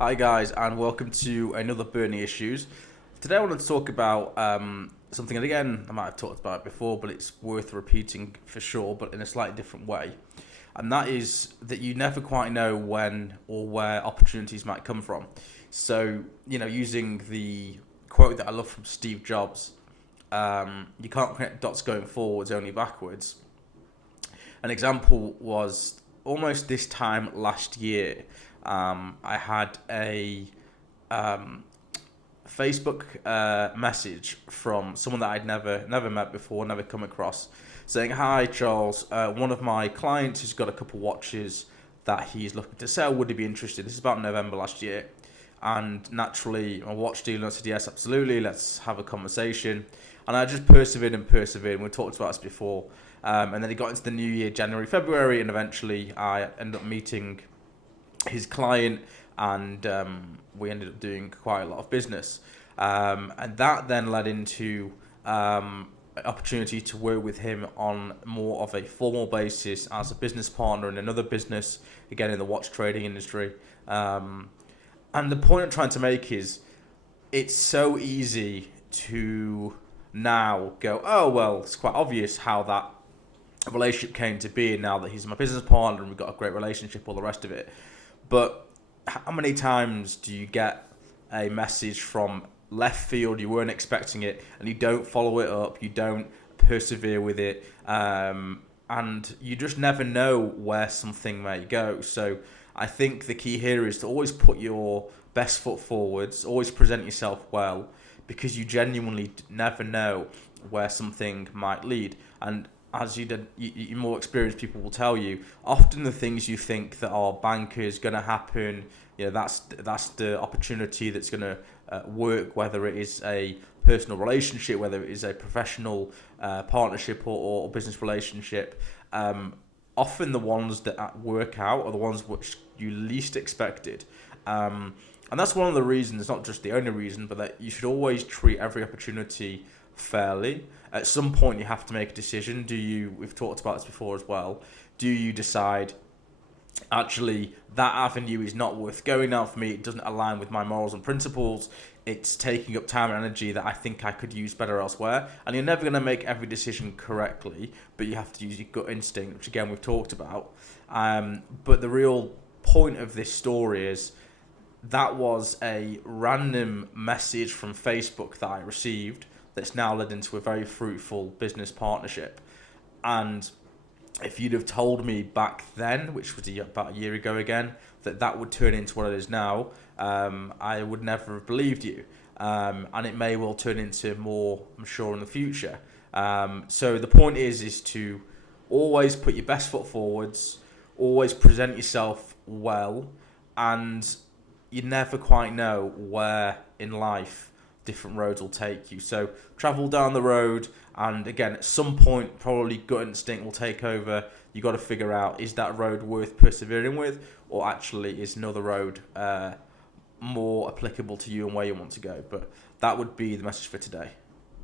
Hi guys, and welcome to another Bernie Issues. Today I want to talk about something, and again I might have talked about it before, but it's worth repeating for sure, but in a slightly different way. And that is that you never quite know when or where opportunities might come from. So, using the quote that I love from Steve Jobs, you can't connect dots going forwards, only backwards. An example was almost this time last year. I had a um, Facebook message from someone that I'd never met before, never come across, saying, "Hi Charles, one of my clients has got a couple watches that he's looking to sell. Would he be interested?" This is about November last year, and naturally, my watch dealer said, "Yes, absolutely. Let's have a conversation." And I just persevered and persevered. We talked about this before, and then it got into the new year, January, February, and eventually I ended up meeting his client, and we ended up doing quite a lot of business. And that then led into an opportunity to work with him on more of a formal basis as a business partner in another business, again in the watch trading industry. And the point I'm trying to make is it's so easy to now go, oh, well, it's quite obvious how that relationship came to be, and now that he's my business partner and we've got a great relationship, all the rest of it. But how many times do you get a message from left field, you weren't expecting it, and you don't follow it up, you don't persevere with it, and you just never know where something may go. So I think the key here is to always put your best foot forwards, always present yourself well, because you genuinely never know where something might lead. And as you more experienced people will tell you, often the things you think that are bankers going to happen, that's the opportunity that's going to work, whether it is a personal relationship, whether it is a professional partnership or business relationship. Often the ones that work out are the ones which you least expected. And that's one of the reasons, not just the only reason, but that you should always treat every opportunity fairly. At some point, you have to make a decision. We've talked about this before as well, do you decide, actually, that avenue is not worth going down for me, it doesn't align with my morals and principles, it's taking up time and energy that I think I could use better elsewhere. And you're never going to make every decision correctly, but you have to use your gut instinct, which again we've talked about. But the real point of this story is that was a random message from Facebook that I received that's now led into a very fruitful business partnership. And if you'd have told me back then, which was about a year ago again, that would turn into what it is now, I would never have believed you. And it may well turn into more, I'm sure, in the future. So the point is to always put your best foot forwards, always present yourself well, and you never quite know where in life different roads will take you. So travel down the road, and again, at some point, probably gut instinct will take over. You got to figure out, is that road worth persevering with, or actually is another road more applicable to you and where you want to go? But that would be the message for today.